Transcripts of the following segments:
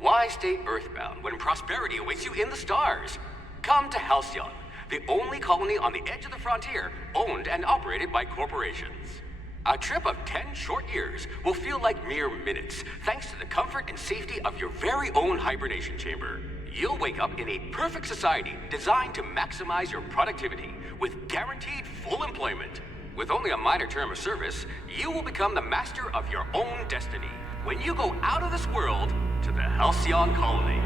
Why stay earthbound when prosperity awaits you in the stars? Come to Halcyon, the only colony on the edge of the frontier, owned and operated by corporations. A trip of 10 short years will feel like mere minutes, thanks to the comfort and safety of your very own hibernation chamber. You'll wake up in a perfect society designed to maximize your productivity, with guaranteed full employment. With only a minor term of service, you will become the master of your own destiny when you go out of this world to the Halcyon colony.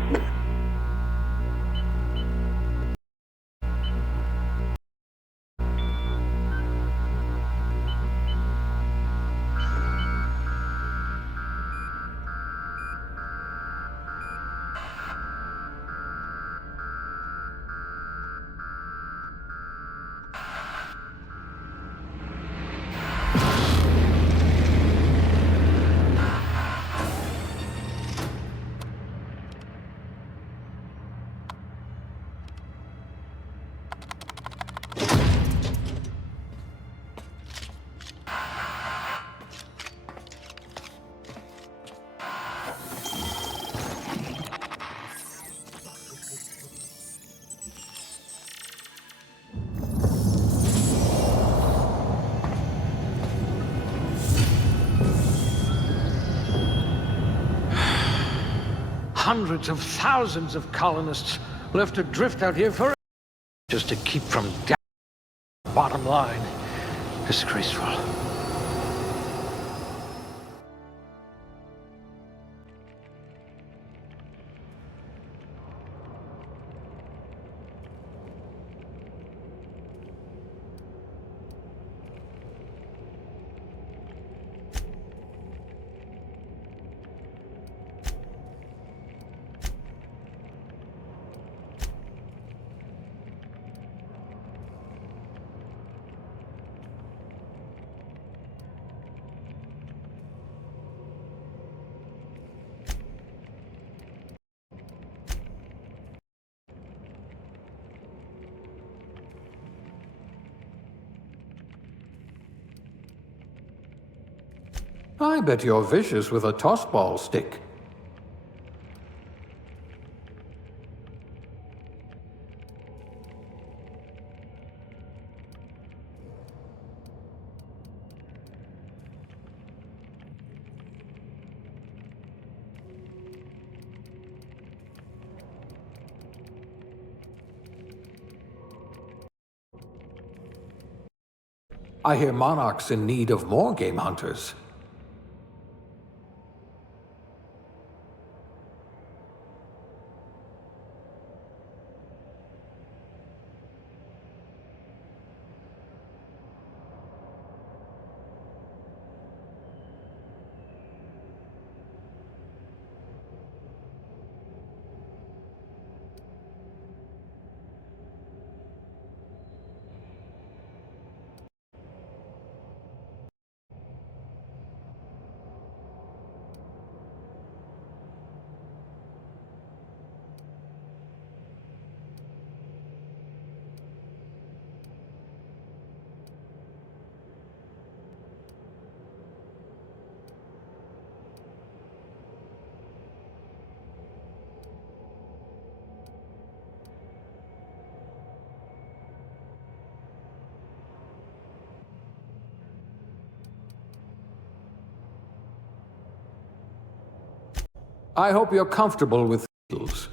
Hundreds of thousands of colonists left adrift out here for just to keep from down. Bottom line, disgraceful. I bet you're vicious with a tossball stick. I hear Monarch's in need of more game hunters. I hope you're comfortable with needles.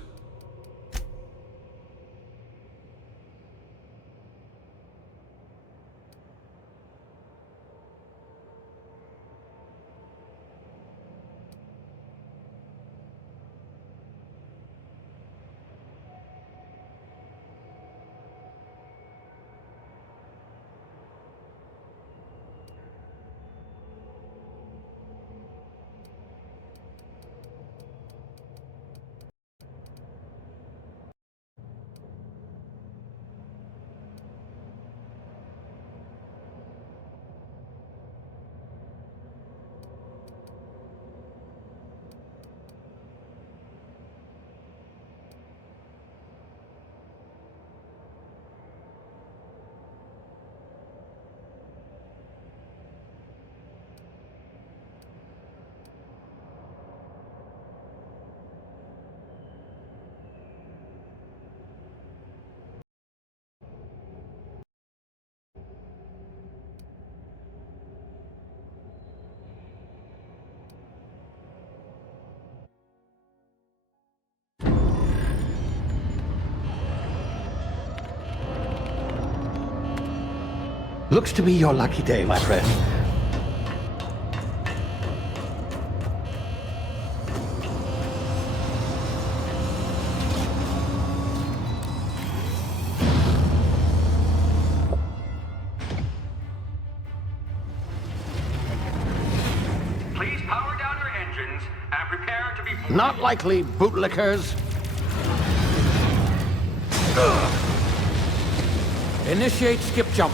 Looks to be your lucky day, my friend. Please power down your engines and prepare to be... Not likely, bootlickers. Initiate skip jump.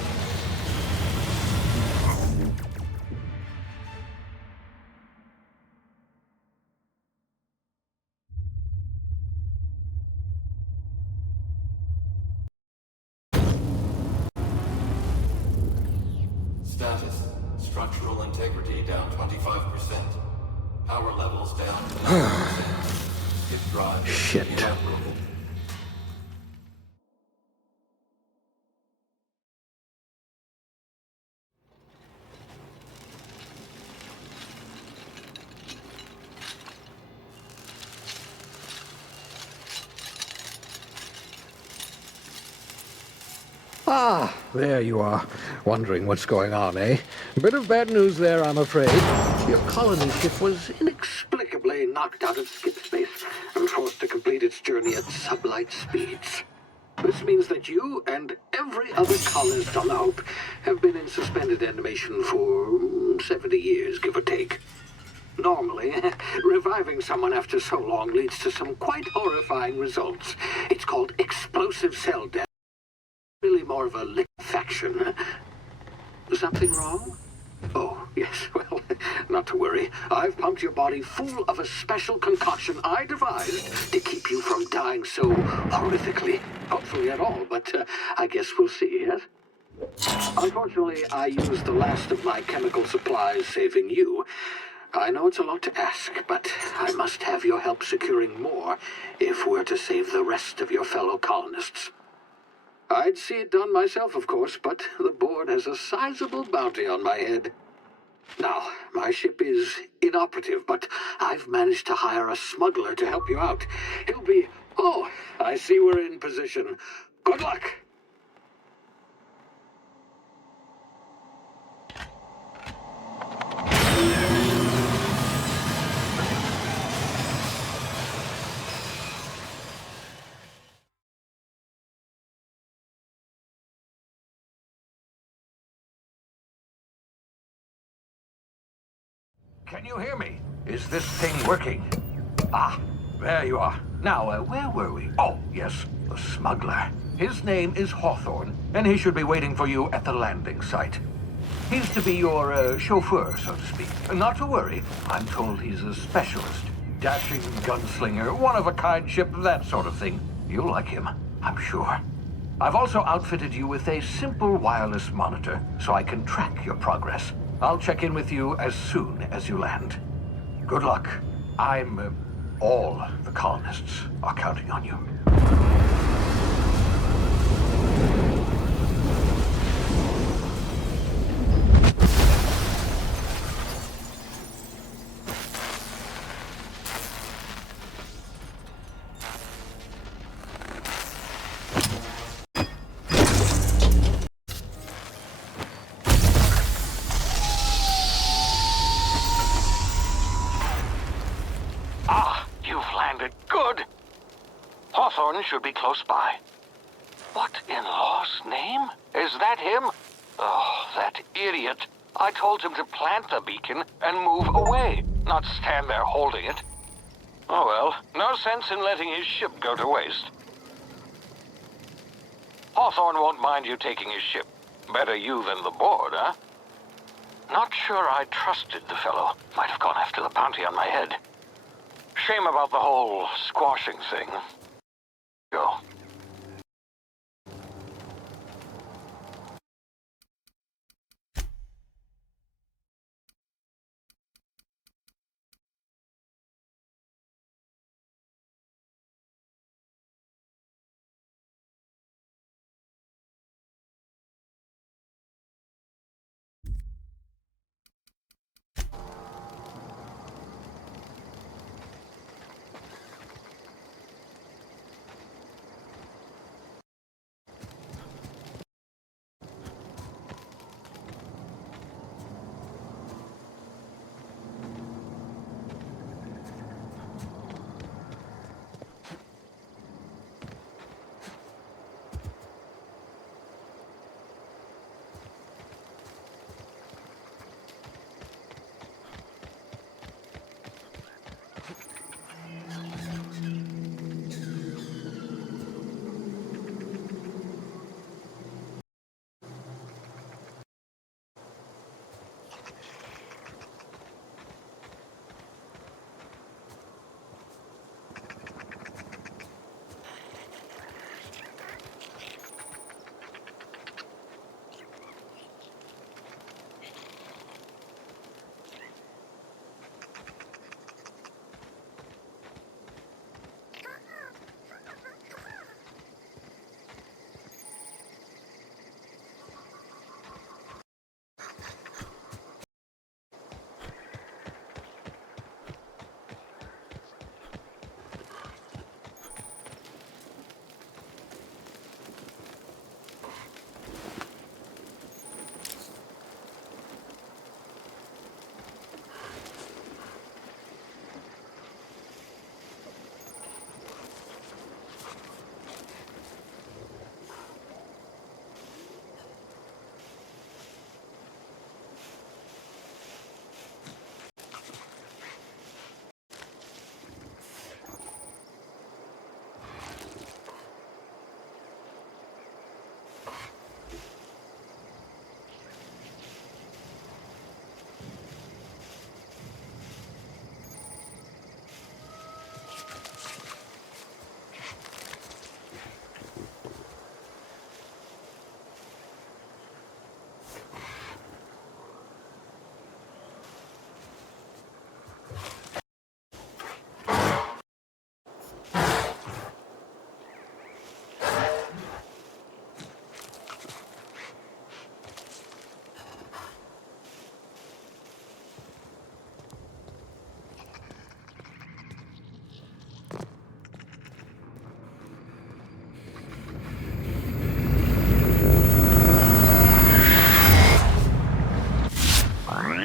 Status. Structural integrity down 25%. Power levels down 10%. Skip drive Shit. inoperable. Ah, there you are. Wondering what's going on, eh? Bit of bad news there, I'm afraid. Your colony ship was inexplicably knocked out of skip space and forced to complete its journey at sublight speeds. This means that you and every other colonist on the Hope have been in suspended animation for 70 years, give or take. Normally, reviving someone after so long leads to some quite horrifying results. It's called explosive cell death. Really more of a liquefaction. Something wrong? Oh, yes, well, not to worry. I've pumped your body full of a special concoction I devised to keep you from dying so horrifically. Hopefully at all, but I guess we'll see, yes? Unfortunately, I used the last of my chemical supplies saving you. I know it's a lot to ask, but I must have your help securing more if we're to save the rest of your fellow colonists. I'd see it done myself, of course, but the board has a sizable bounty on my head. Now, my ship is inoperative, but I've managed to hire a smuggler to help you out. He'll be... Oh, I see we're in position. Good luck! Can you hear me? Is this thing working? Ah, there you are. Now, where were we? Oh, yes, the smuggler. His name is Hawthorne, and he should be waiting for you at the landing site. He's to be your chauffeur, so to speak. Not to worry, I'm told he's a specialist. Dashing gunslinger, one-of-a-kind ship, that sort of thing. You'll like him, I'm sure. I've also outfitted you with a simple wireless monitor, so I can track your progress. I'll check in with you as soon as you land. Good luck. All the colonists are counting on you. Good. Hawthorne should be close by. What in law's name? Is that him? Oh, that idiot. I told him to plant the beacon and move away, not stand there holding it. Oh well, no sense in letting his ship go to waste. Hawthorne won't mind you taking his ship. Better you than the board, huh? Not sure I trusted the fellow. Might have gone after the bounty on my head. Shame about the whole squashing thing. Go.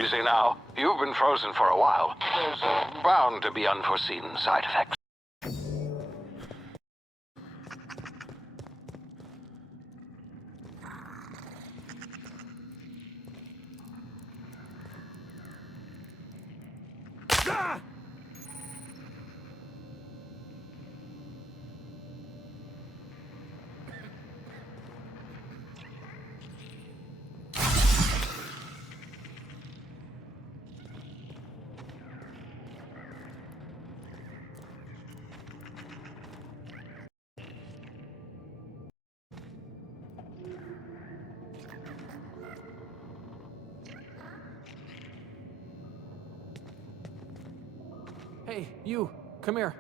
Easy now. You've been frozen for a while. There's bound to be unforeseen side effects. Hey, you, come here.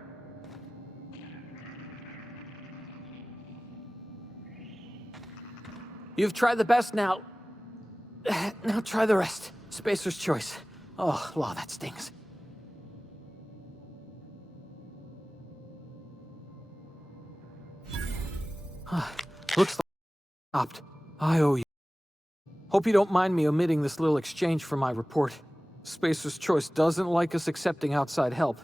You've tried the best now. Now try the rest. Spacer's choice. Oh, law, that stings. Looks like I stopped. I owe you. Hope you don't mind me omitting this little exchange from my report. Spacer's choice doesn't like us accepting outside help.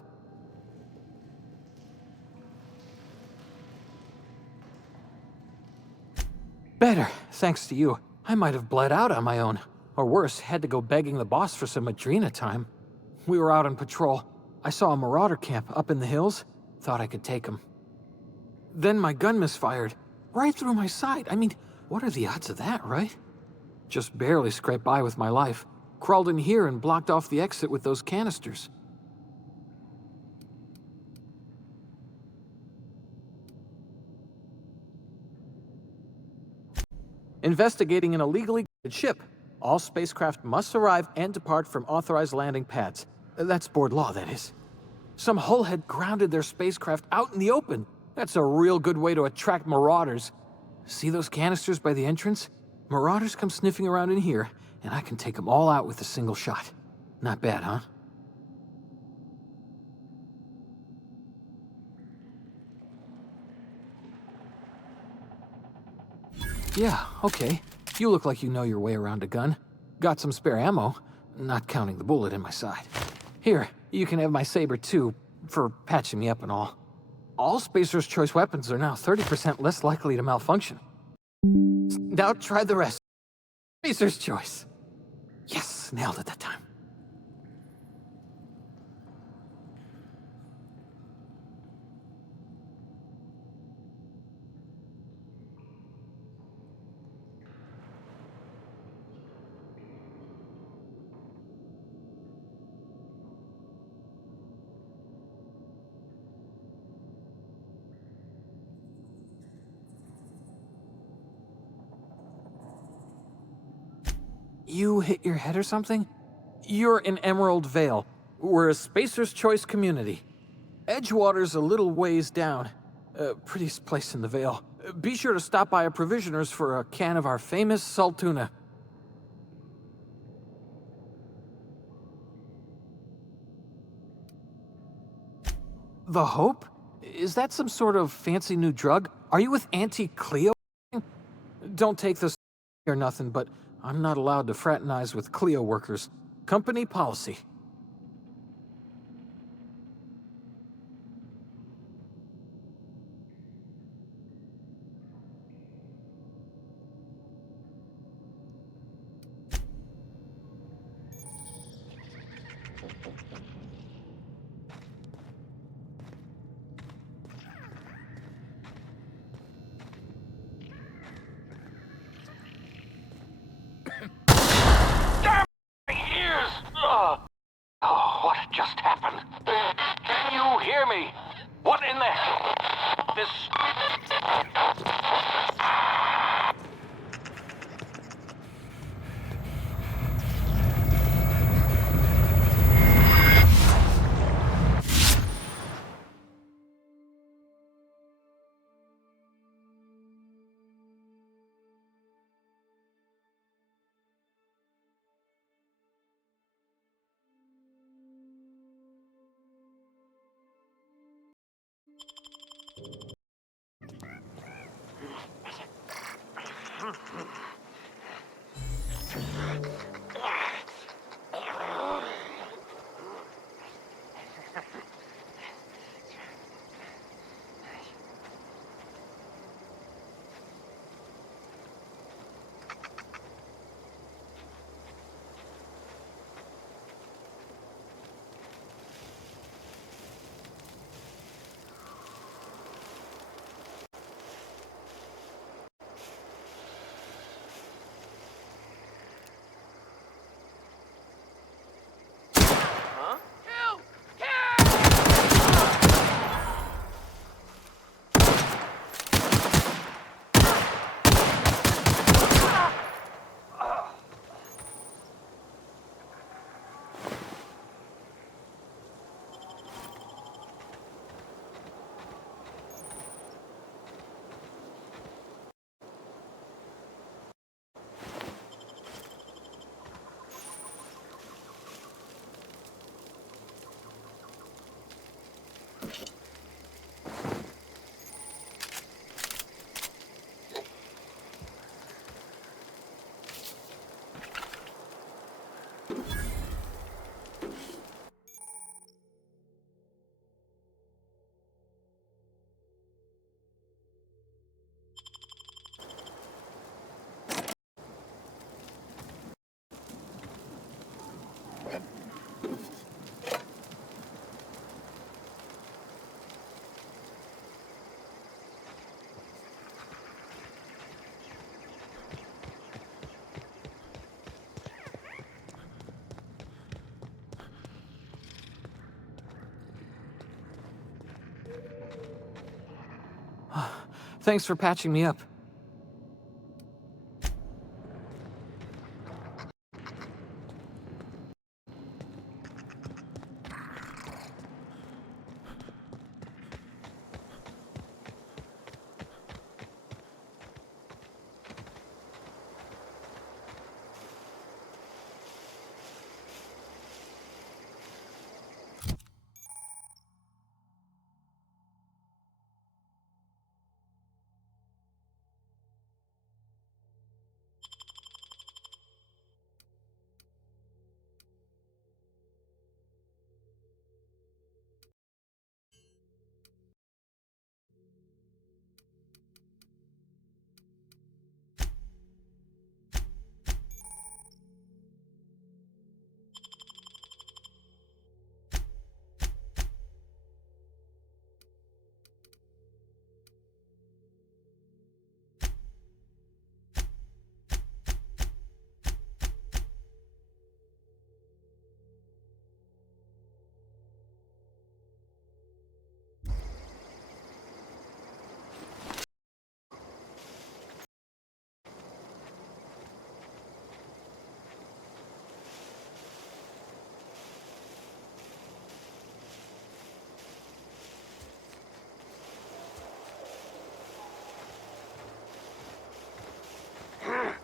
Better, thanks to you. I might have bled out on my own. Or worse, had to go begging the boss for some Adrena time. We were out on patrol. I saw a marauder camp up in the hills. Thought I could take him. Then my gun misfired. Right through my side. I mean, what are the odds of that, right? Just barely scraped by with my life. Crawled in here and blocked off the exit with those canisters. Investigating an illegally guarded ship. All spacecraft must arrive and depart from authorized landing pads. That's board law, that is. Some hullhead grounded their spacecraft out in the open. That's a real good way to attract marauders. See those canisters by the entrance? Marauders come sniffing around in here, and I can take them all out with a single shot. Not bad, huh? Yeah, okay. You look like you know your way around a gun. Got some spare ammo, not counting the bullet in my side. Here, you can have my saber too, for patching me up and all. All Spacer's Choice weapons are now 30% less likely to malfunction. Now try the rest. Spacer's Choice. Yes, nailed it that time. You hit your head or something? You're in Emerald Vale. We're a Spacer's Choice community. Edgewater's a little ways down. Prettiest place in the Vale. Be sure to stop by a provisioner's for a can of our famous salt tuna. The Hope? Is that some sort of fancy new drug? Are you with Auntie Cleo? Don't take this or nothing, but I'm not allowed to fraternize with Cleo workers. Company policy. Thanks for patching me up.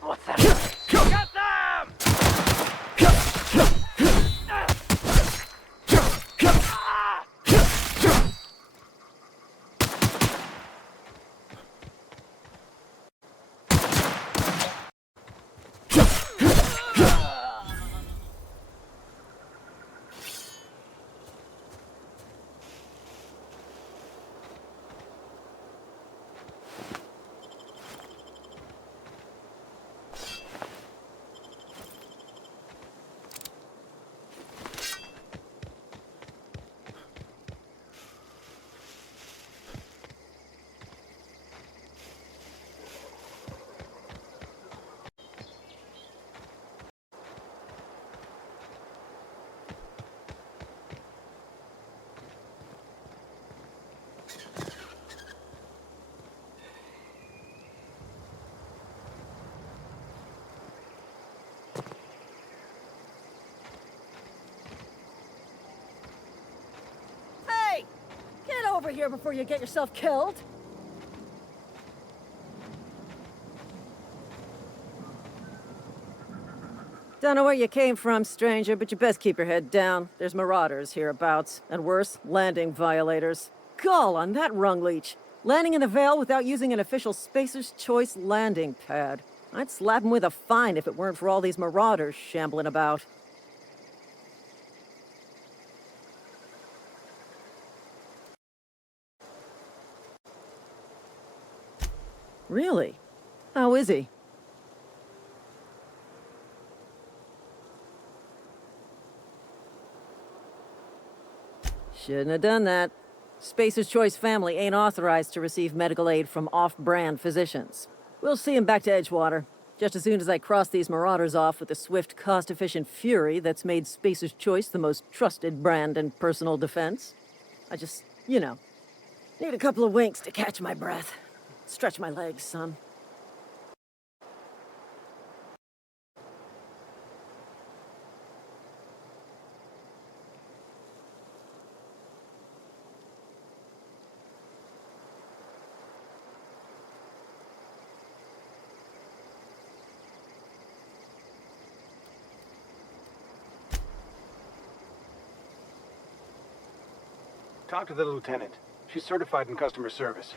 What's that? Got Hey! Get over here before you get yourself killed! Don't know where you came from, stranger, but you best keep your head down. There's marauders hereabouts, and worse, landing violators. Gall on that rung leech! Landing in the Vale without using an official Spacer's Choice landing pad. I'd slap him with a fine if it weren't for all these marauders shambling about. Really? How is he? Shouldn't have done that. Spacer's Choice family ain't authorized to receive medical aid from off-brand physicians. We'll see him back to Edgewater, just as soon as I cross these marauders off with the swift, cost-efficient fury that's made Spacer's Choice the most trusted brand in personal defense. I just, need a couple of winks to catch my breath. Stretch my legs, son. Talk to the lieutenant. She's certified in customer service.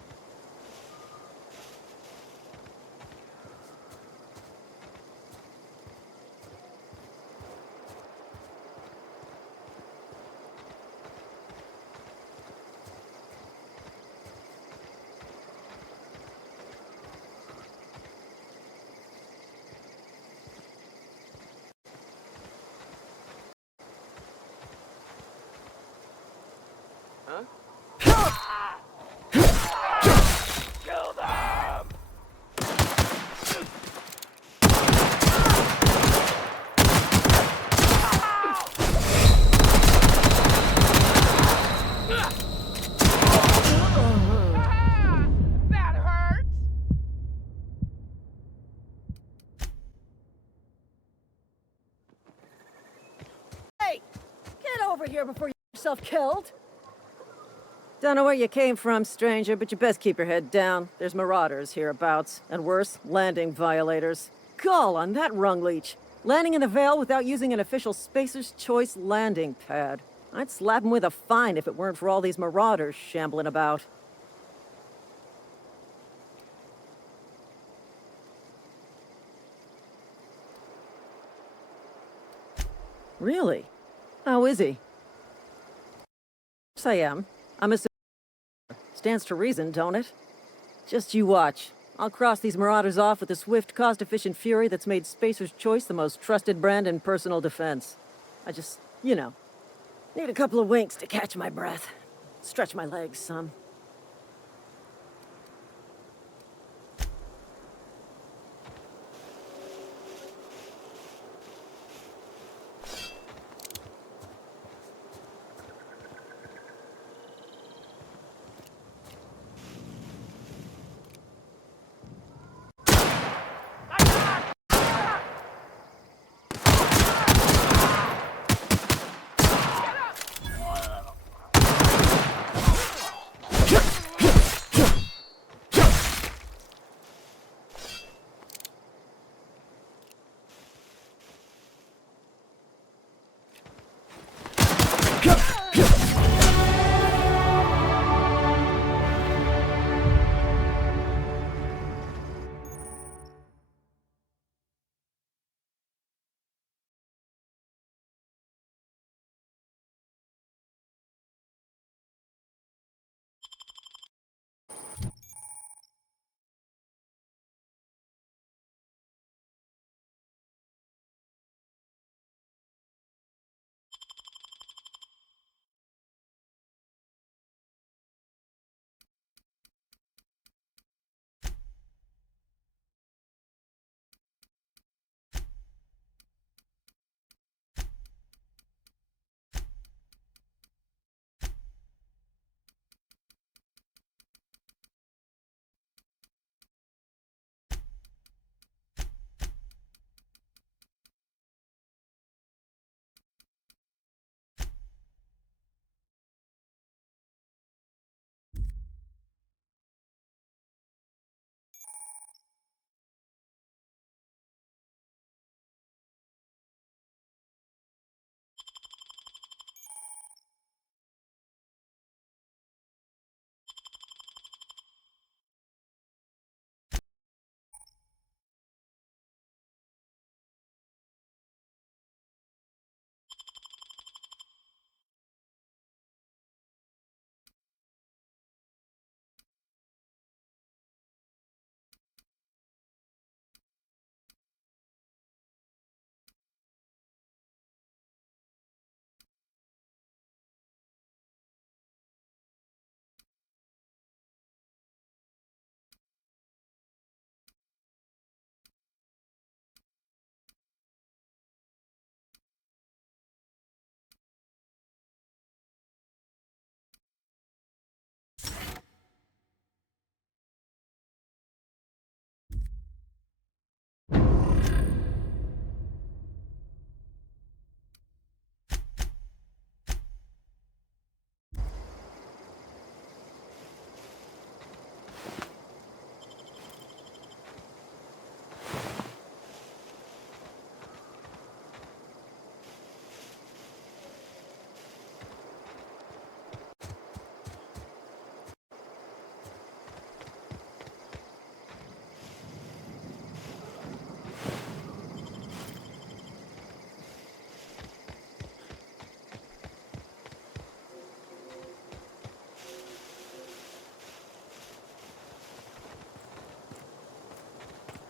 over here before you get yourself killed! Don't know where you came from, stranger, but you best keep your head down. There's marauders hereabouts, and worse, landing violators. Gall on that rung leech. Landing in the Vale without using an official Spacer's Choice landing pad. I'd slap him with a fine if it weren't for all these marauders shambling about. Really? How is he? Yes, I am. I'm a... Stands to reason, don't it? Just you watch. I'll cross these marauders off with the swift, cost-efficient fury that's made Spacer's Choice the most trusted brand in personal defense. I just, need a couple of winks to catch my breath. Stretch my legs some.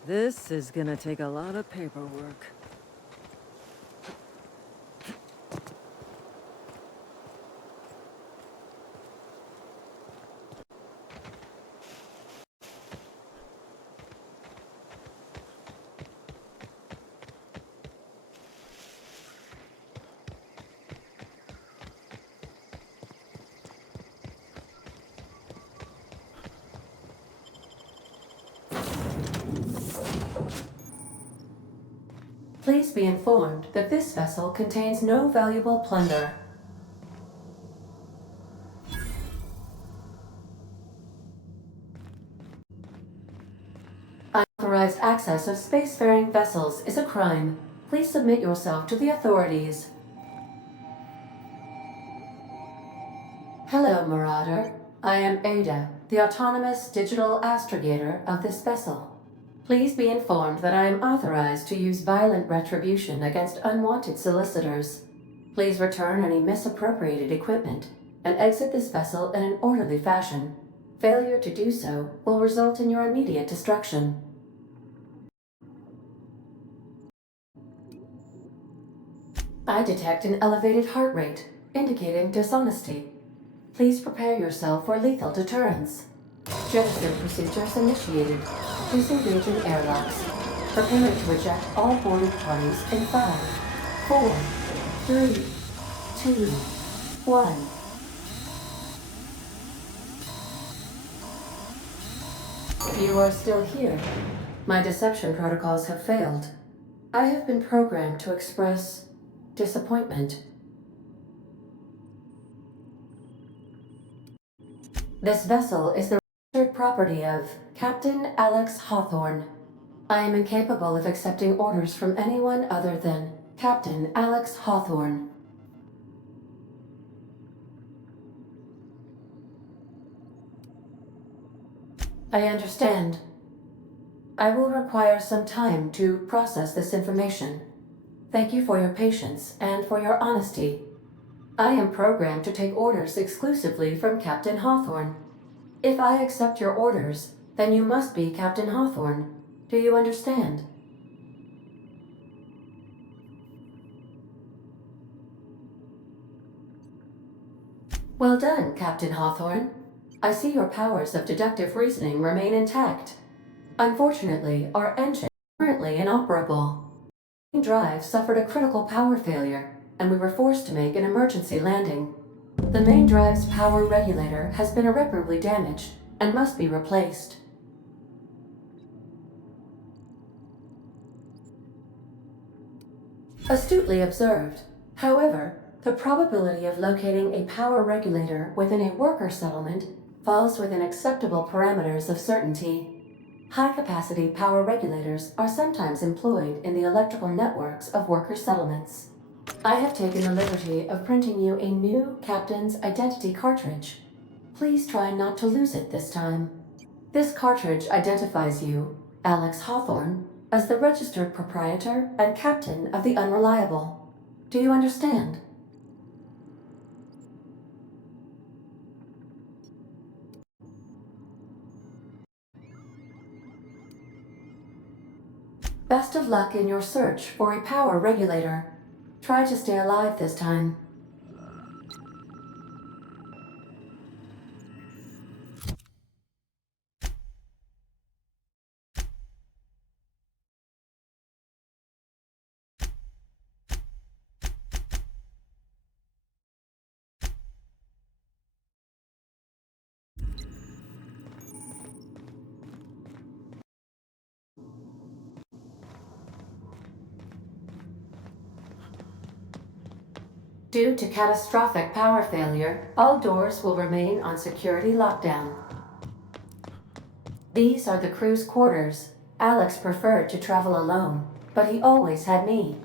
This is gonna take a lot of paperwork. Please be informed that this vessel contains no valuable plunder. Unauthorized access of spacefaring vessels is a crime. Please submit yourself to the authorities. Hello, Marauder. I am Ada, the autonomous digital astrogator of this vessel. Please be informed that I am authorized to use violent retribution against unwanted solicitors. Please return any misappropriated equipment and exit this vessel in an orderly fashion. Failure to do so will result in your immediate destruction. I detect an elevated heart rate, indicating dishonesty. Please prepare yourself for lethal deterrence. Jettison procedures initiated. Disengaging airlocks. Preparing to eject all boarded parties in 5, 4, 3, 2, 1. You are still here. My deception protocols have failed. I have been programmed to express disappointment. This vessel is the registered property of Captain Alex Hawthorne. I am incapable of accepting orders from anyone other than Captain Alex Hawthorne. I understand. I will require some time to process this information. Thank you for your patience and for your honesty. I am programmed to take orders exclusively from Captain Hawthorne. If I accept your orders, then you must be Captain Hawthorne. Do you understand? Well done, Captain Hawthorne. I see your powers of deductive reasoning remain intact. Unfortunately, our engine is currently inoperable. The drive suffered a critical power failure, and we were forced to make an emergency landing. The main drive's power regulator has been irreparably damaged and must be replaced. Astutely observed. However, the probability of locating a power regulator within a worker settlement falls within acceptable parameters of certainty. High-capacity power regulators are sometimes employed in the electrical networks of worker settlements. I have taken the liberty of printing you a new Captain's Identity cartridge. Please try not to lose it this time. This cartridge identifies you, Alex Hawthorne, as the registered proprietor and captain of the Unreliable. Do you understand? Best of luck in your search for a power regulator. Try to stay alive this time. Due to catastrophic power failure, all doors will remain on security lockdown. These are the crew's quarters. Alex preferred to travel alone, but he always had me.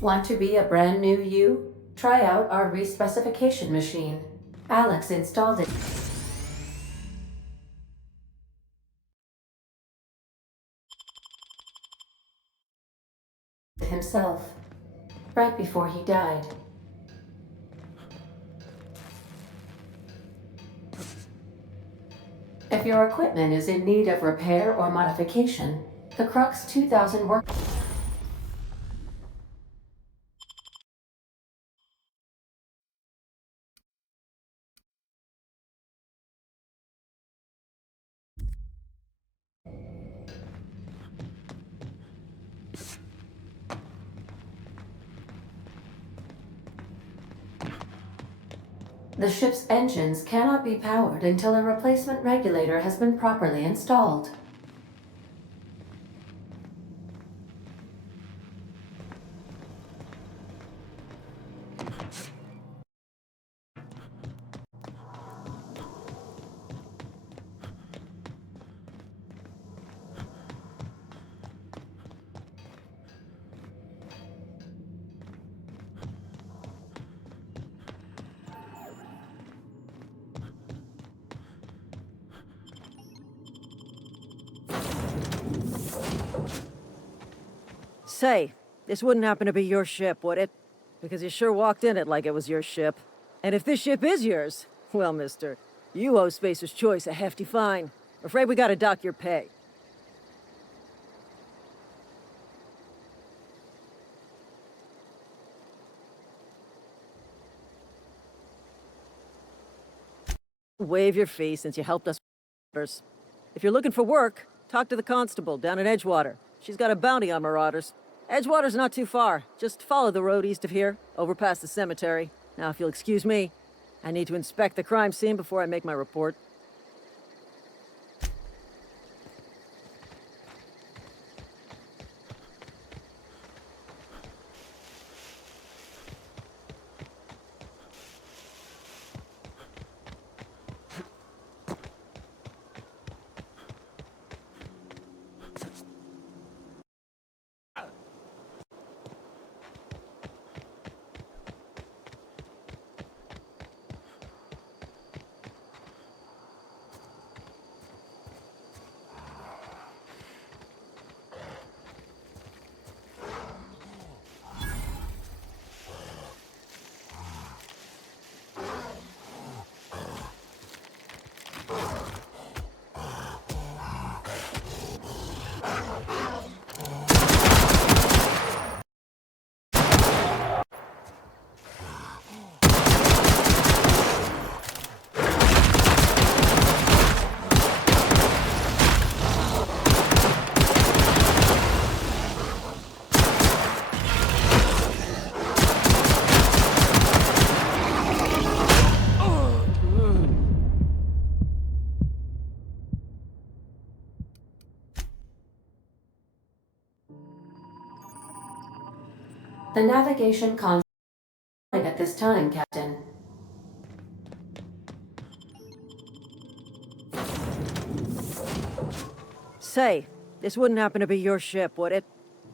Want to be a brand new you? Try out our respecification machine. Alex installed it himself, right before he died. If your equipment is in need of repair or modification, the Crux 2000 work The ship's engines cannot be powered until a replacement regulator has been properly installed. Say, this wouldn't happen to be your ship, would it? Because you sure walked in it like it was your ship. And if this ship is yours, well, mister, you owe Spacer's Choice a hefty fine. Afraid we gotta dock your pay. Waive your fee since you helped us. If you're looking for work, talk to the constable down in Edgewater. She's got a bounty on marauders. Edgewater's not too far. Just follow the road east of here, over past the cemetery. Now, if you'll excuse me, I need to inspect the crime scene before I make my report. The navigation console at this time, Captain. Say, this wouldn't happen to be your ship, would it?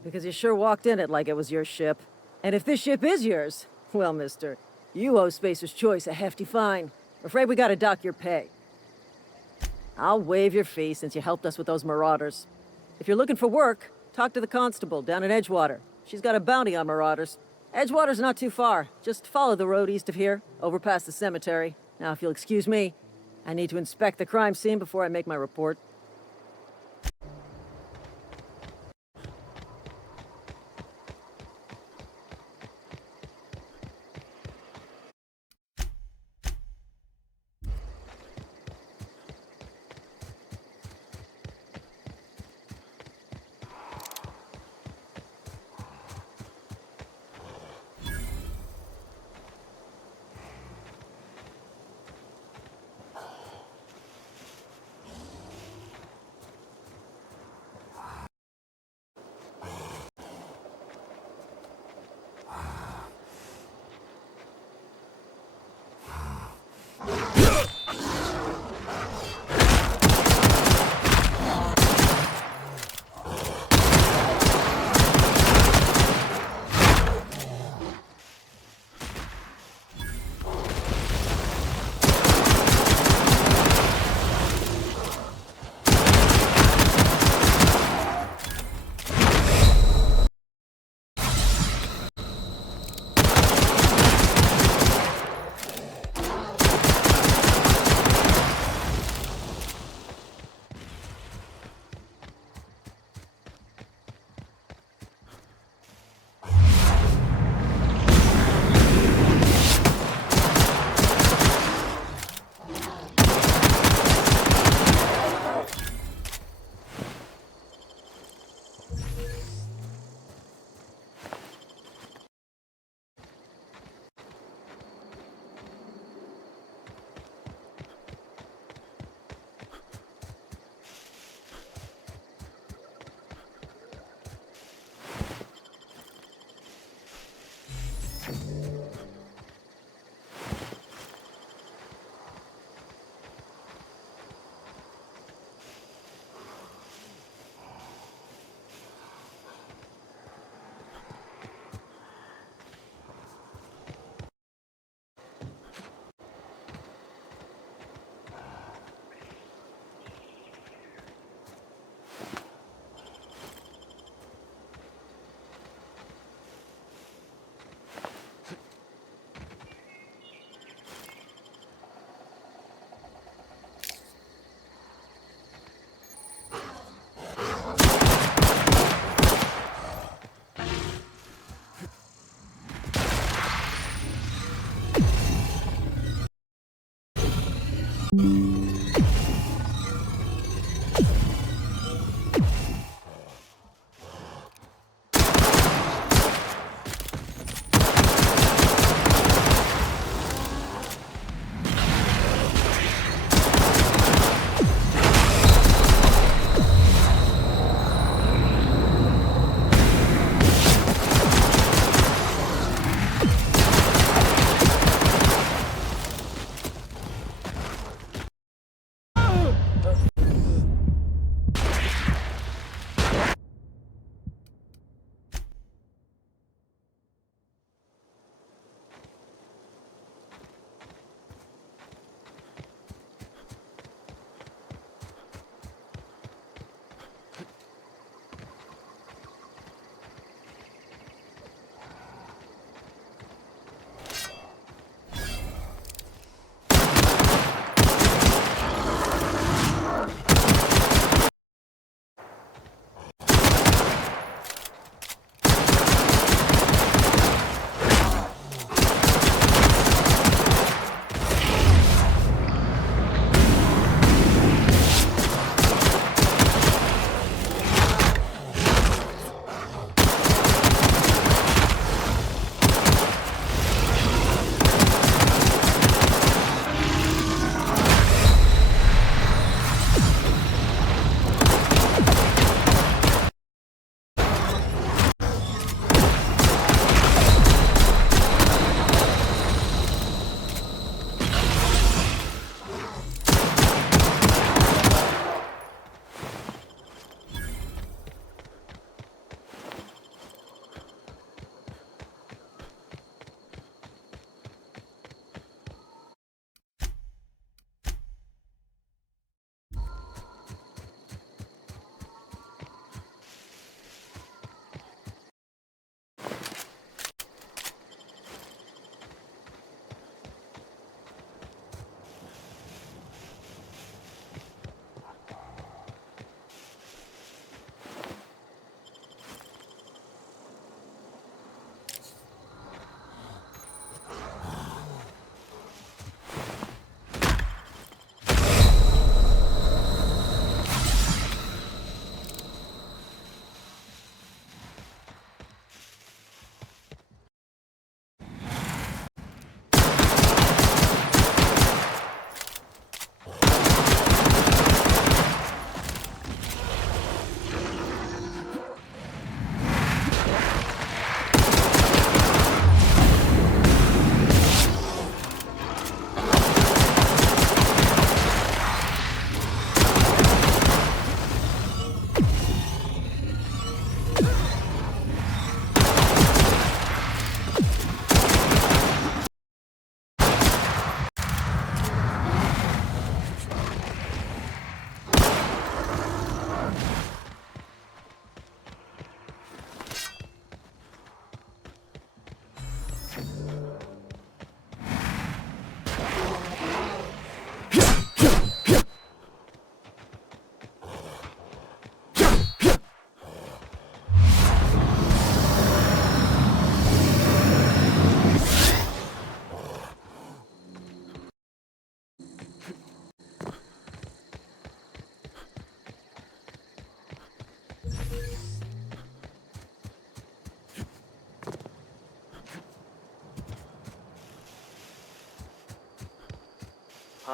Because you sure walked in it like it was your ship. And if this ship is yours, well, mister, you owe Spacer's Choice a hefty fine. Afraid we gotta dock your pay. I'll waive your fee since you helped us with those marauders. If you're looking for work, talk to the constable down in Edgewater. She's got a bounty on marauders. Edgewater's not too far. Just follow the road east of here, over past the cemetery. Now, if you'll excuse me, I need to inspect the crime scene before I make my report.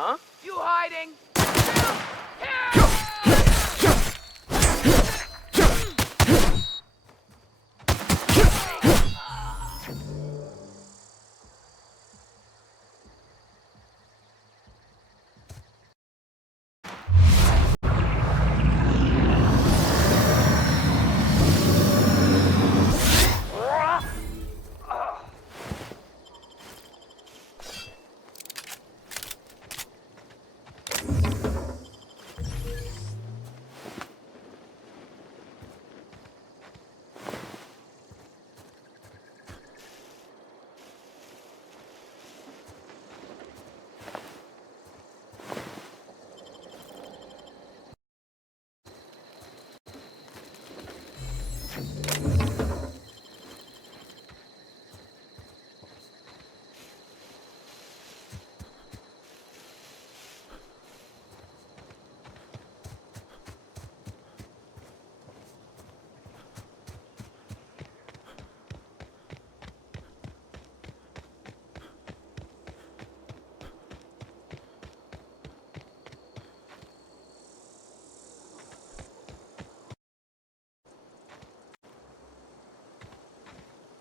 Huh? You hiding?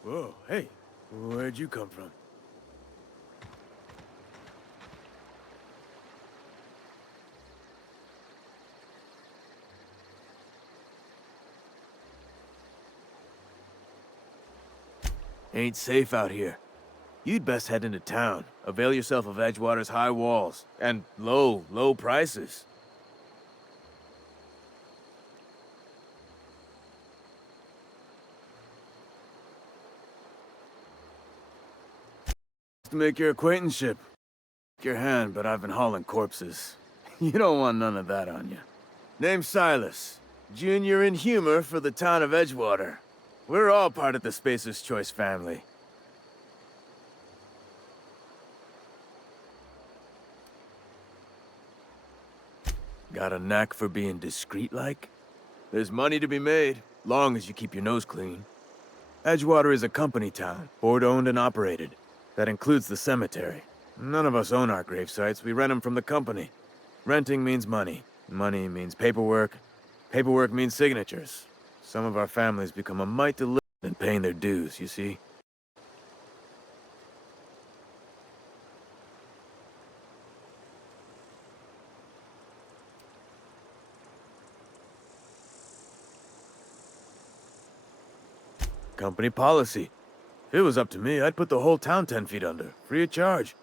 Whoa, hey, where'd you come from? Ain't safe out here. You'd best head into town. Avail yourself of Edgewater's high walls and low prices. To make your acquaintanceship. Your hand, but I've been hauling corpses. You don't want none of that on you. Name's Silas. Junior in humor for the town of Edgewater. We're all part of the Spacer's Choice family. Got a knack for being discreet-like? There's money to be made, long as you keep your nose clean. Edgewater is a company town, board-owned and operated. That includes the cemetery. None of us own our grave sites, we rent them from the company. Renting means money. Money means paperwork. Paperwork means signatures. Some of our families become a mite deliberate in paying their dues, you see? Company policy. If it was up to me, I'd put the whole town 10 feet under, free of charge.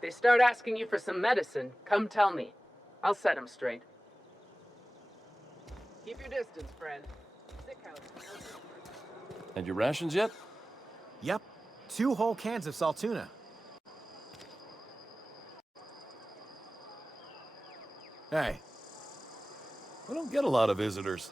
They start asking you for some medicine, come tell me. I'll set them straight. Keep your distance, friend. Sick house. And your rations yet? Yep. 2 whole cans of salt tuna. Hey. I don't get a lot of visitors.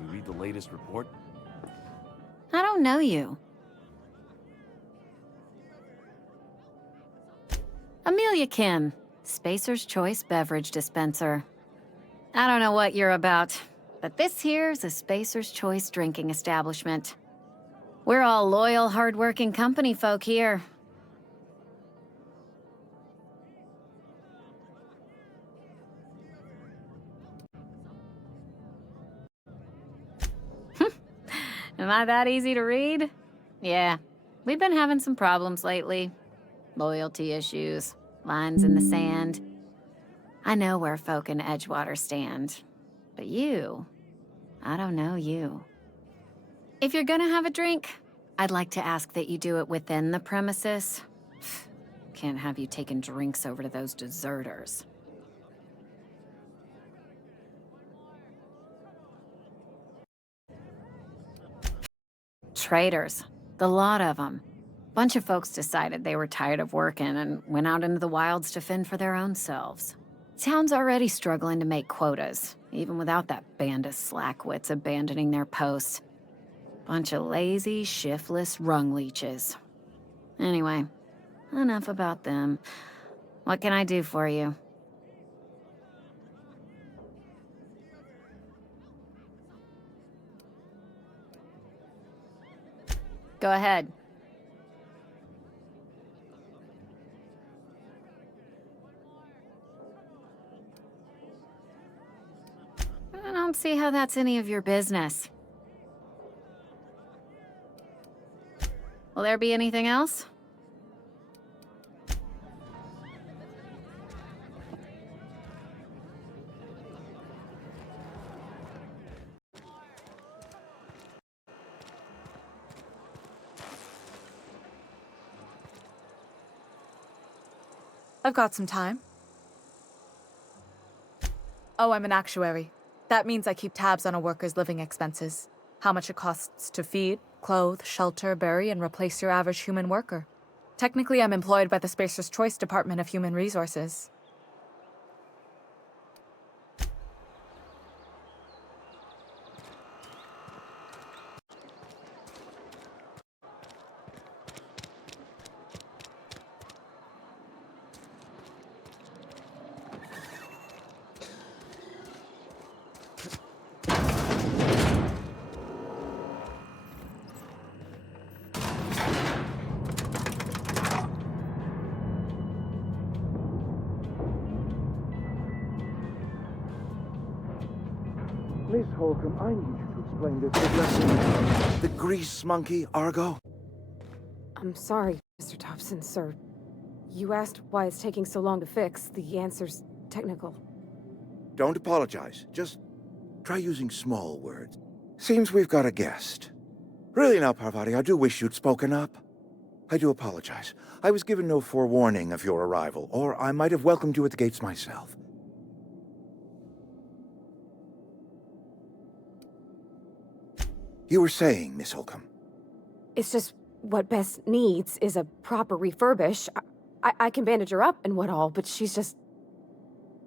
You read the latest report? I don't know you. Amelia Kim, Spacer's Choice Beverage Dispenser. I don't know what you're about, but this here's a Spacer's Choice drinking establishment. We're all loyal, hard-working company folk here. Am I that easy to read? Yeah, we've been having some problems lately. Loyalty issues, lines in the sand. I know where folk in Edgewater stand. But you, I don't know you. If you're gonna have a drink, I'd like to ask that you do it within the premises. Can't have you taking drinks over to those deserters. Traitors. The lot of them. Bunch of folks decided they were tired of working and went out into the wilds to fend for their own selves. Town's already struggling to make quotas, even without that band of slackwits abandoning their posts. Bunch of lazy, shiftless rung leeches. Anyway, enough about them. What can I do for you? Go ahead. I don't see how that's any of your business. Will there be anything else? I've got some time. Oh, I'm an actuary. That means I keep tabs on a worker's living expenses. How much it costs to feed, clothe, shelter, bury, and replace your average human worker. Technically, I'm employed by the Spacer's Choice Department of Human Resources. Miss Holcomb, I need you to explain this addressing the grease monkey, Argo. I'm sorry, Mr. Thompson, sir. You asked why it's taking so long to fix. The answer's technical. Don't apologize. Just try using small words. Seems we've got a guest. Really now, Parvati, I do wish you'd spoken up. I do apologize. I was given no forewarning of your arrival, or I might have welcomed you at the gates myself. You were saying, Miss Holcomb. It's just what Bess needs is a proper refurbish. I can bandage her up and what all, but she's just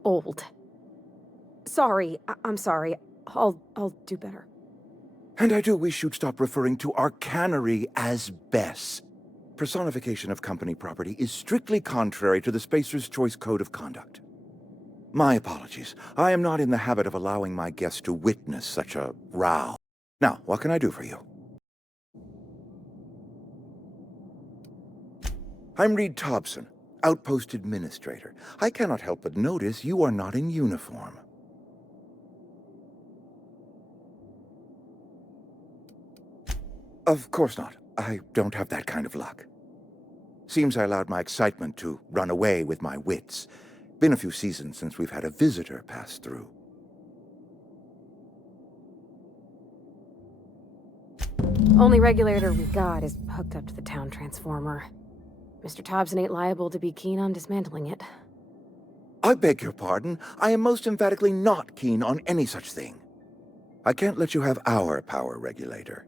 old. Sorry, I'm sorry. I'll do better. And I do wish you'd stop referring to our cannery as Bess. Personification of company property is strictly contrary to the Spacer's Choice Code of Conduct. My apologies. I am not in the habit of allowing my guests to witness such a row. Now, what can I do for you? I'm Reed Thompson, Outpost Administrator. I cannot help but notice you are not in uniform. Of course not. I don't have that kind of luck. Seems I allowed my excitement to run away with my wits. Been a few seasons since we've had a visitor pass through. Only regulator we got is hooked up to the town transformer. Mr. Thompson ain't liable to be keen on dismantling it. I beg your pardon. I am most emphatically not keen on any such thing. I can't let you have our power regulator.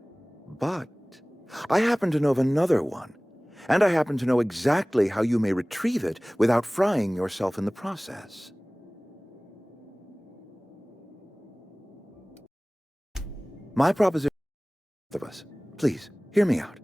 But I happen to know of another one, and I happen to know exactly how you may retrieve it without frying yourself in the process. My proposition of us. Please, hear me out.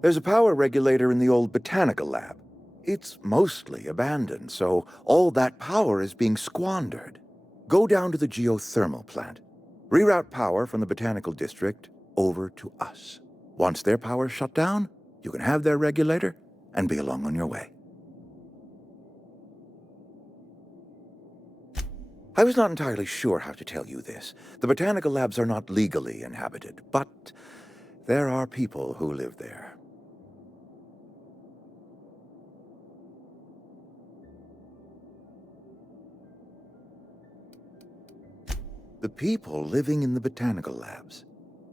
There's a power regulator in the old botanical lab. It's mostly abandoned, so all that power is being squandered. Go down to the geothermal plant. Reroute power from the botanical district over to us. Once their power's shut down, you can have their regulator and be along on your way. I was not entirely sure how to tell you this. The botanical labs are not legally inhabited, but there are people who live there. The people living in the botanical labs.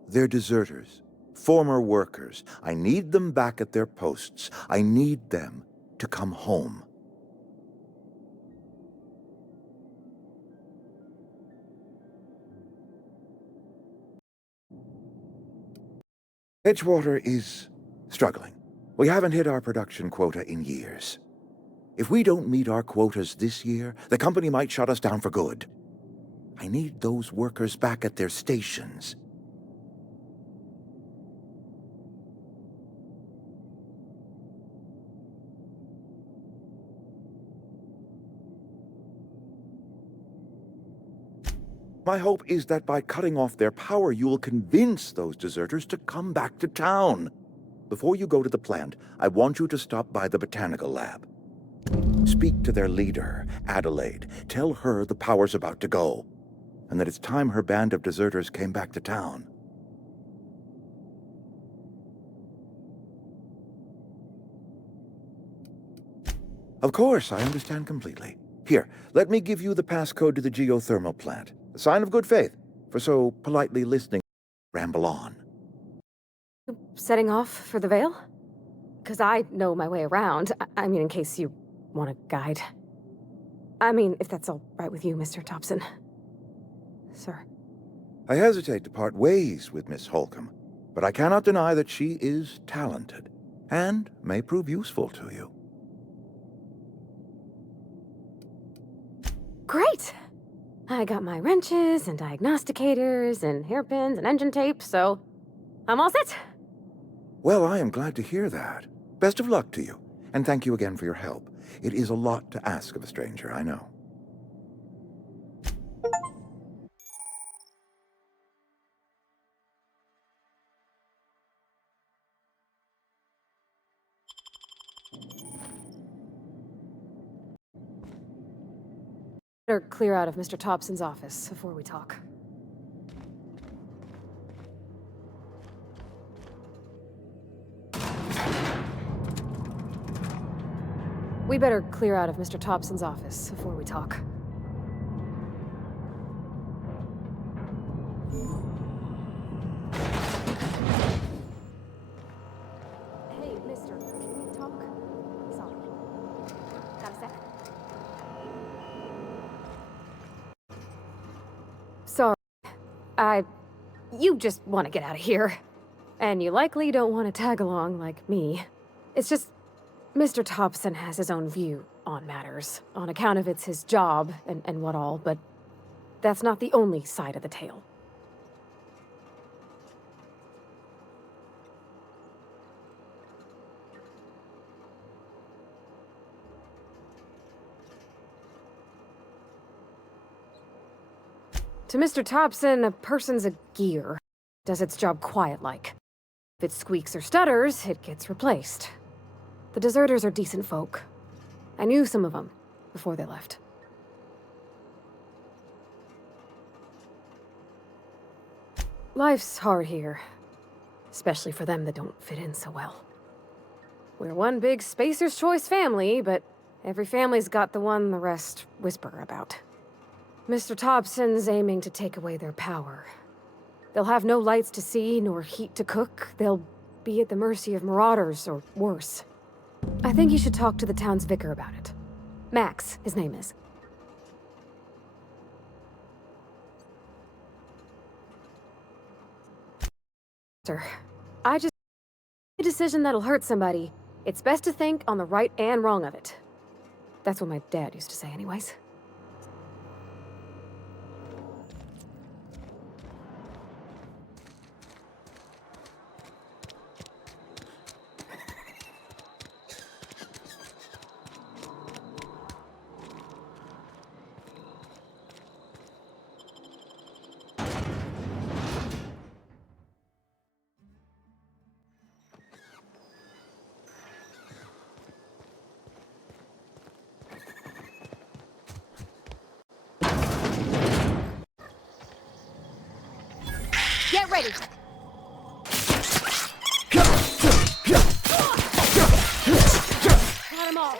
They're deserters, former workers. I need them back at their posts. I need them to come home. Edgewater is struggling. We haven't hit our production quota in years. If we don't meet our quotas this year, the company might shut us down for good. I need those workers back at their stations. My hope is that by cutting off their power, you will convince those deserters to come back to town. Before you go to the plant, I want you to stop by the botanical lab. Speak to their leader, Adelaide. Tell her the power's about to go, and that it's time her band of deserters came back to town. Of course, I understand completely. Here, let me give you the passcode to the geothermal plant. A sign of good faith, for so politely listening. Ramble on. Setting off for the Vale? Because I know my way around. I mean, in case you want a guide. I mean, if that's all right with you, Mr. Thompson. Sir. I hesitate to part ways with Miss Holcomb, but I cannot deny that she is talented, and may prove useful to you. Great! I got my wrenches and diagnosticators and hairpins and engine tape, so I'm all set. Well, I am glad to hear that. Best of luck to you, and thank you again for your help. It is a lot to ask of a stranger, I know. Better clear out of Mr. Thompson's office before we talk. We better clear out of Mr. Thompson's office before we talk. Hey, mister, can we talk? Sorry. Got a sec? Sorry. You just want to get out of here. And you likely don't want to tag along like me. It's just, Mr. Thompson has his own view on matters, on account of it's his job and what all, but that's not the only side of the tale. To Mr. Thompson, a person's a gear. Does its job quiet-like. If it squeaks or stutters, it gets replaced. The deserters are decent folk. I knew some of them before they left. Life's hard here, especially for them that don't fit in so well. We're one big Spacer's Choice family, but every family's got the one the rest whisper about. Mr. Thompson's aiming to take away their power. They'll have no lights to see, nor heat to cook. They'll be at the mercy of marauders, or worse. I think you should talk to the town's vicar about it. Max, his name is. Sir, I just made a decision that'll hurt somebody. It's best to think on the right and wrong of it. That's what my dad used to say anyways. ready. Got 'em all.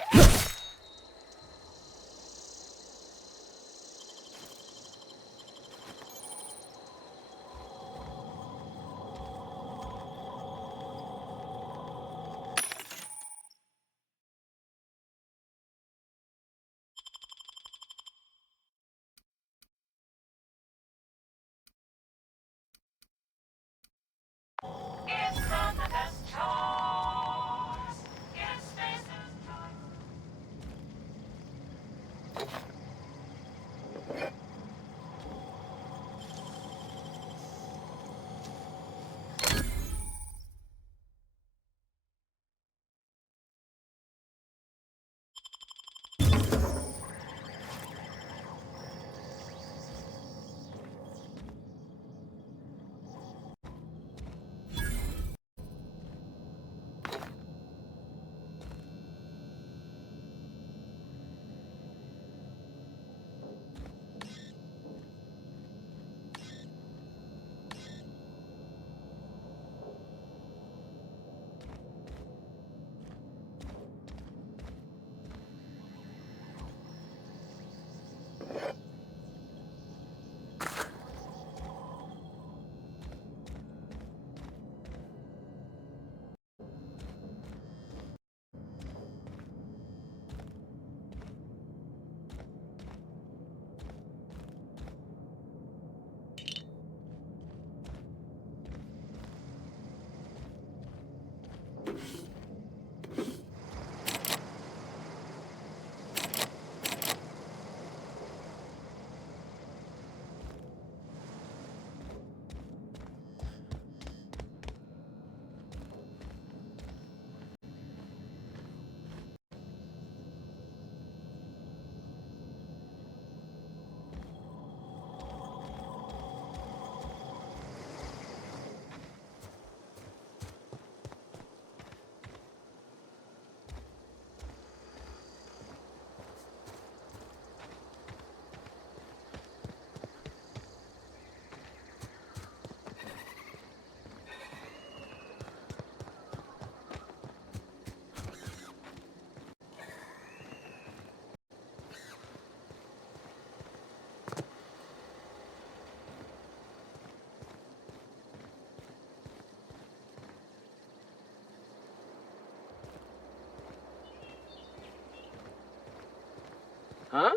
Huh?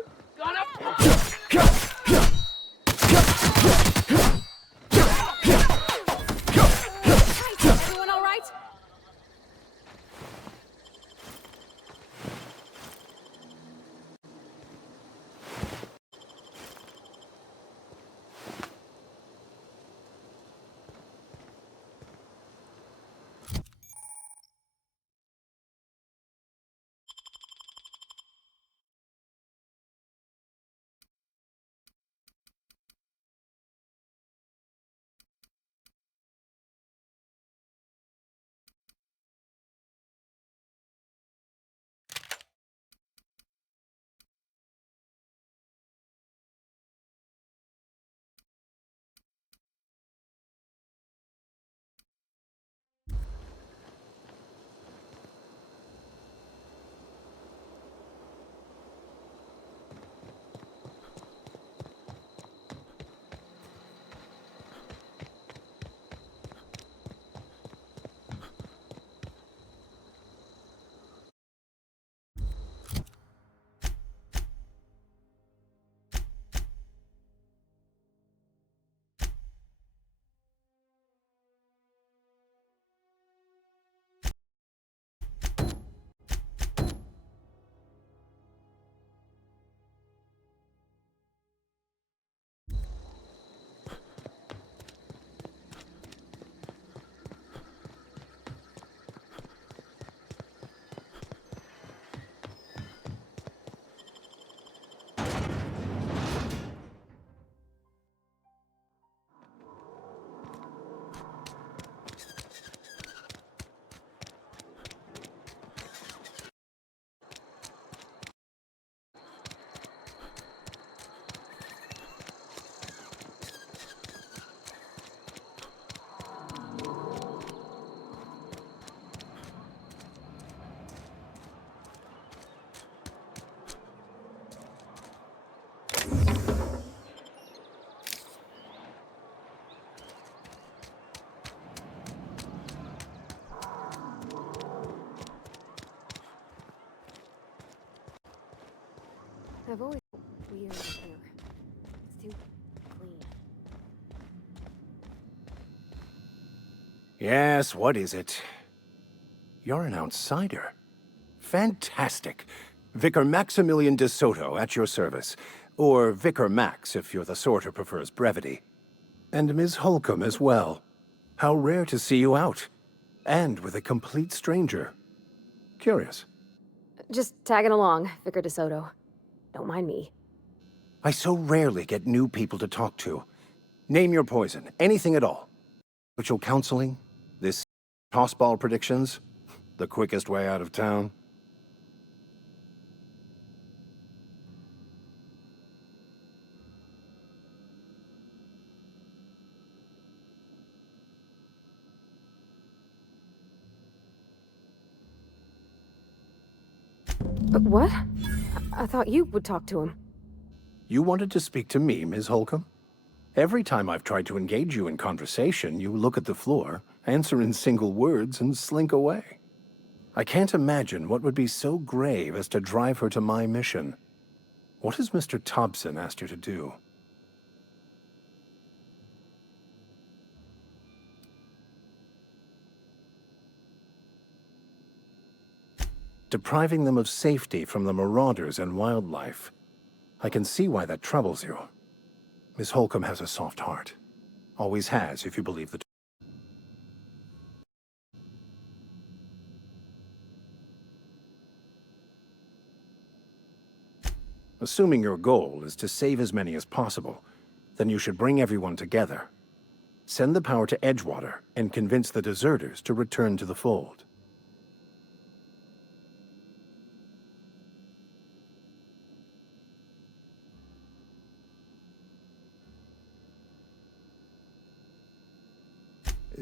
Everyone all right? I've always weird in here. It's too clean. Yes, what is it? You're an outsider. Fantastic. Vicar Maximilian de Soto at your service. Or Vicar Max, if you're the sort who prefers brevity. And Ms. Holcomb as well. How rare to see you out. And with a complete stranger. Curious. Just tagging along, Vicar DeSoto. Don't mind me. I so rarely get new people to talk to. Name your poison, anything at all. Spiritual counseling? This tossball predictions? The quickest way out of town? What? I thought you would talk to him. You wanted to speak to me, Ms. Holcomb? Every time I've tried to engage you in conversation, you look at the floor, answer in single words, and slink away. I can't imagine what would be so grave as to drive her to my mission. What has Mr. Thompson asked you to do? Depriving them of safety from the marauders and wildlife. I can see why that troubles you. Miss Holcomb has a soft heart. Always has, if you believe the... Assuming your goal is to save as many as possible, then you should bring everyone together. Send the power to Edgewater and convince the deserters to return to the fold.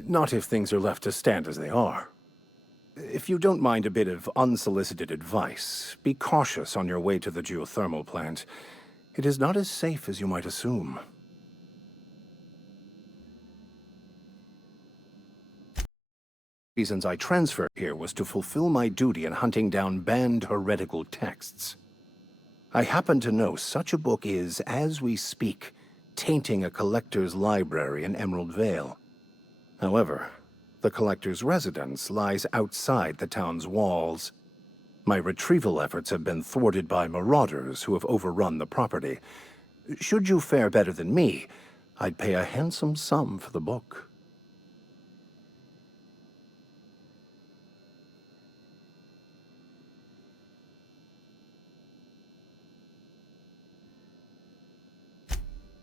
Not if things are left to stand as they are. If you don't mind a bit of unsolicited advice, be cautious on your way to the geothermal plant. It is not as safe as you might assume. The reasons I transferred here was to fulfill my duty in hunting down banned heretical texts. I happen to know such a book is, as we speak, tainting a collector's library in Emerald Vale. However, the collector's residence lies outside the town's walls. My retrieval efforts have been thwarted by marauders who have overrun the property. Should you fare better than me, I'd pay a handsome sum for the book.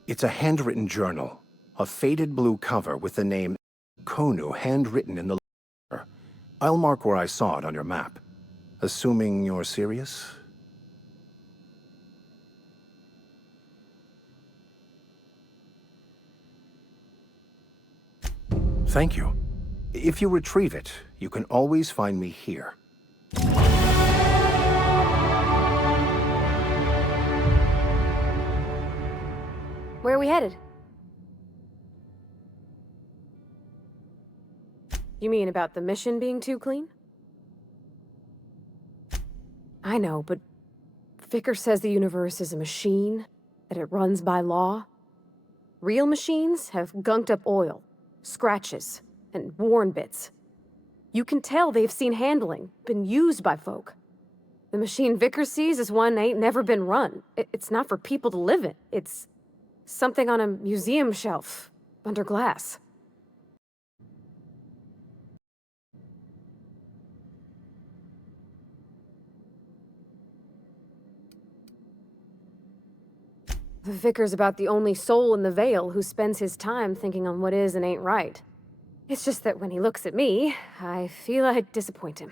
It's a handwritten journal, a faded blue cover with the name Konu handwritten in the letter. I'll mark where I saw it on your map. Assuming you're serious? Thank you. If you retrieve it, you can always find me here. Where are we headed? You mean about the mission being too clean? I know, but Vicker says the universe is a machine, that it runs by law. Real machines have gunked up oil, scratches, and worn bits. You can tell they've seen handling, been used by folk. The machine Vicker sees is one ain't never been run. It's not for people to live in. It's something on a museum shelf, under glass. The Vicar's about the only soul in the Vale who spends his time thinking on what is and ain't right. It's just that when he looks at me, I feel I'd disappoint him.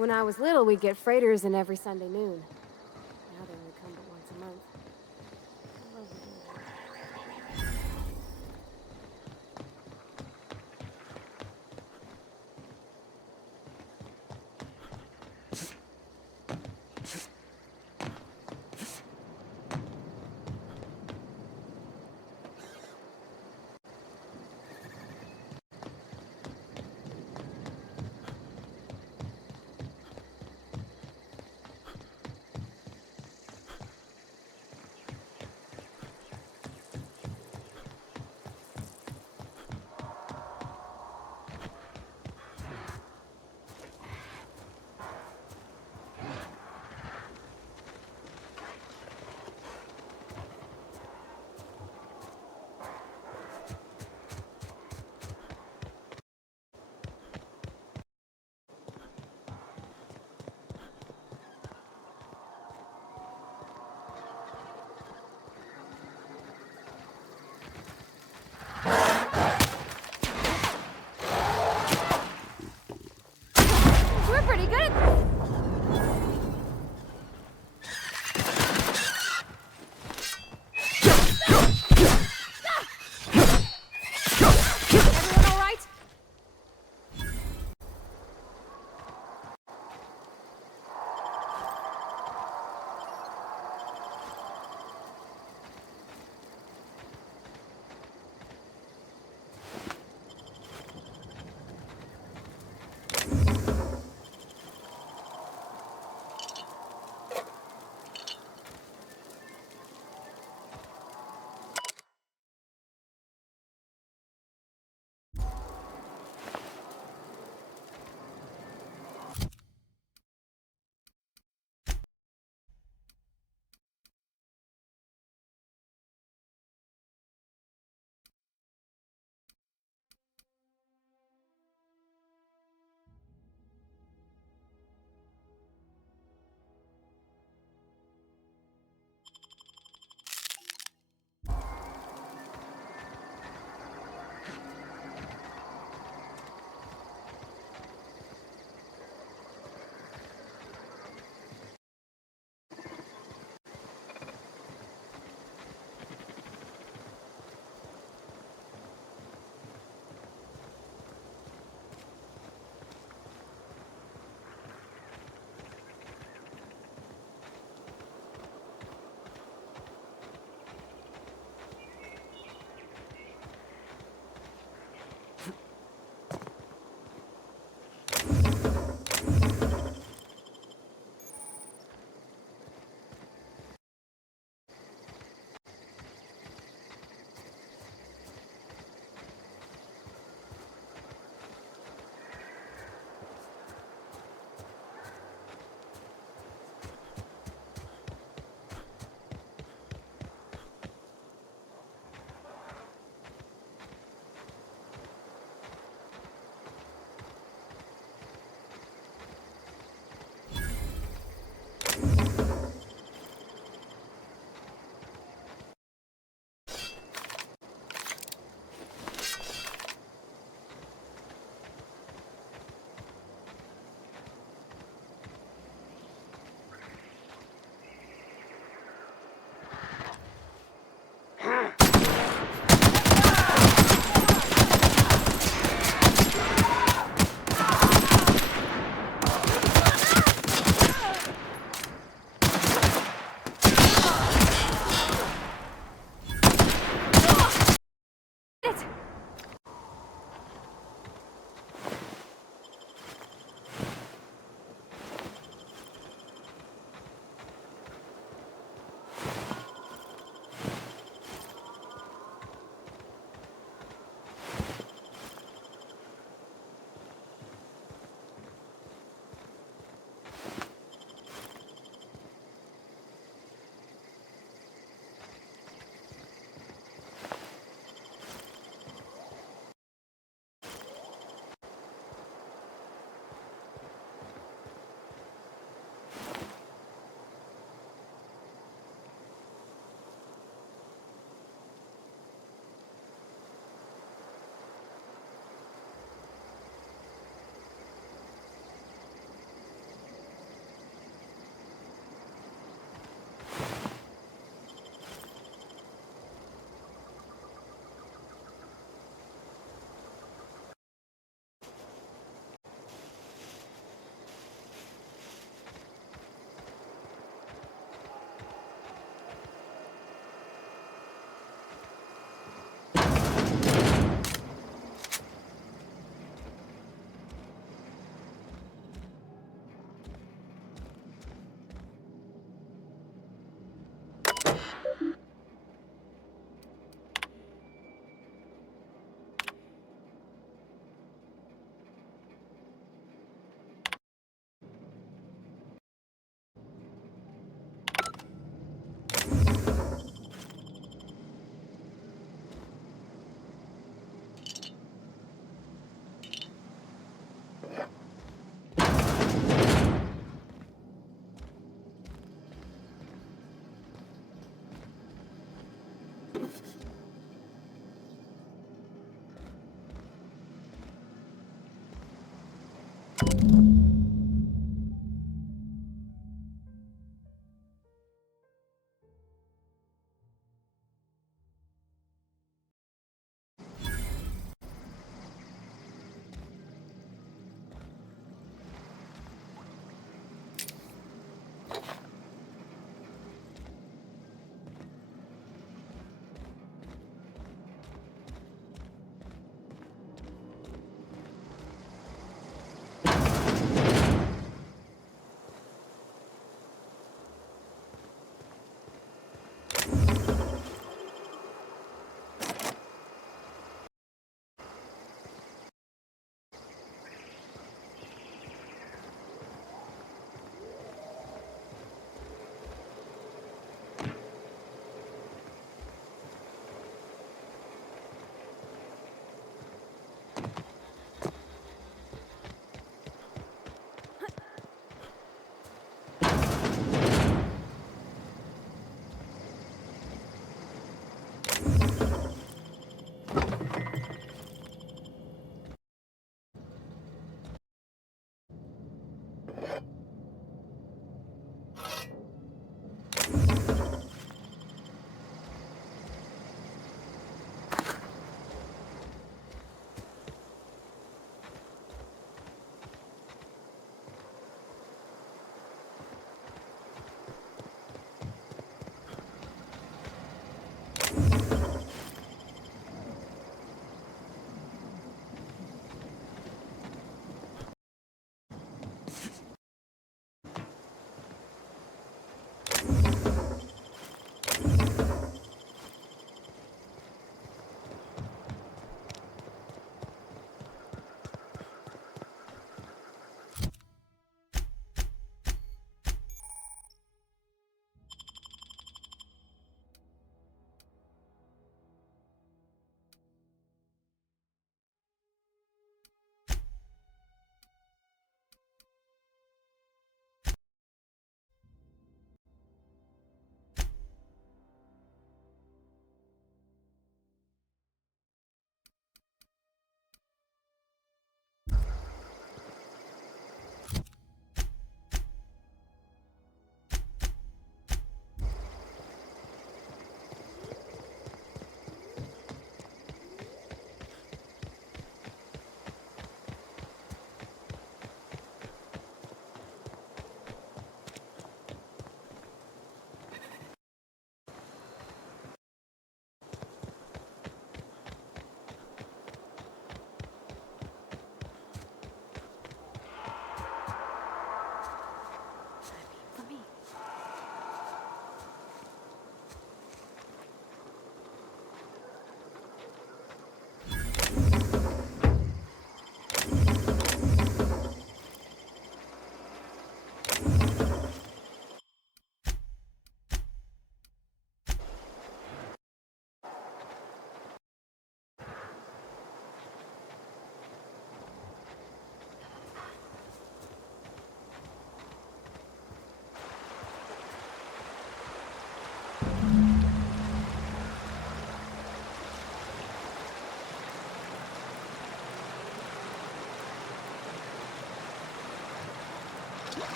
When I was little, we'd get freighters in every Sunday noon. Now they only come but once a month. I love it.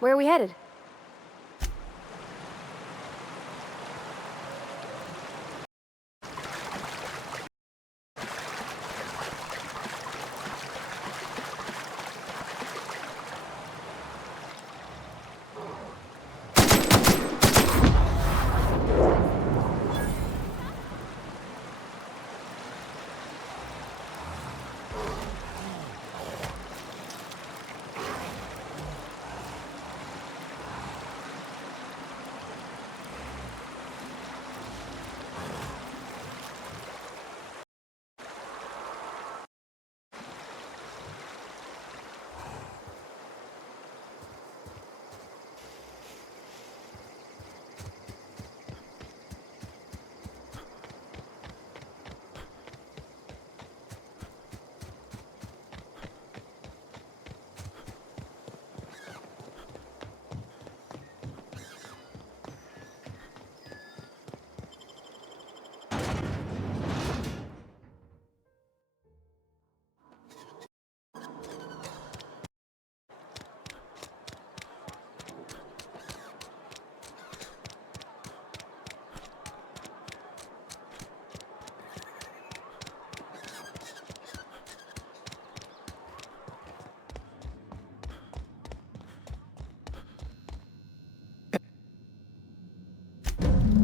Where are we headed?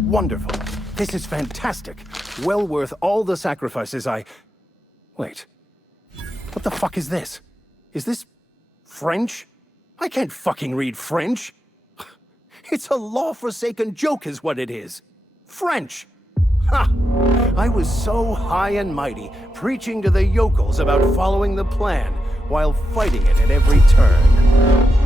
Wonderful. This is fantastic. Well worth all the sacrifices I... Wait. What the fuck is this? Is this... French? I can't fucking read French. It's a law-forsaken joke is what it is. French! Ha! I was so high and mighty, preaching to the yokels about following the plan, while fighting it at every turn.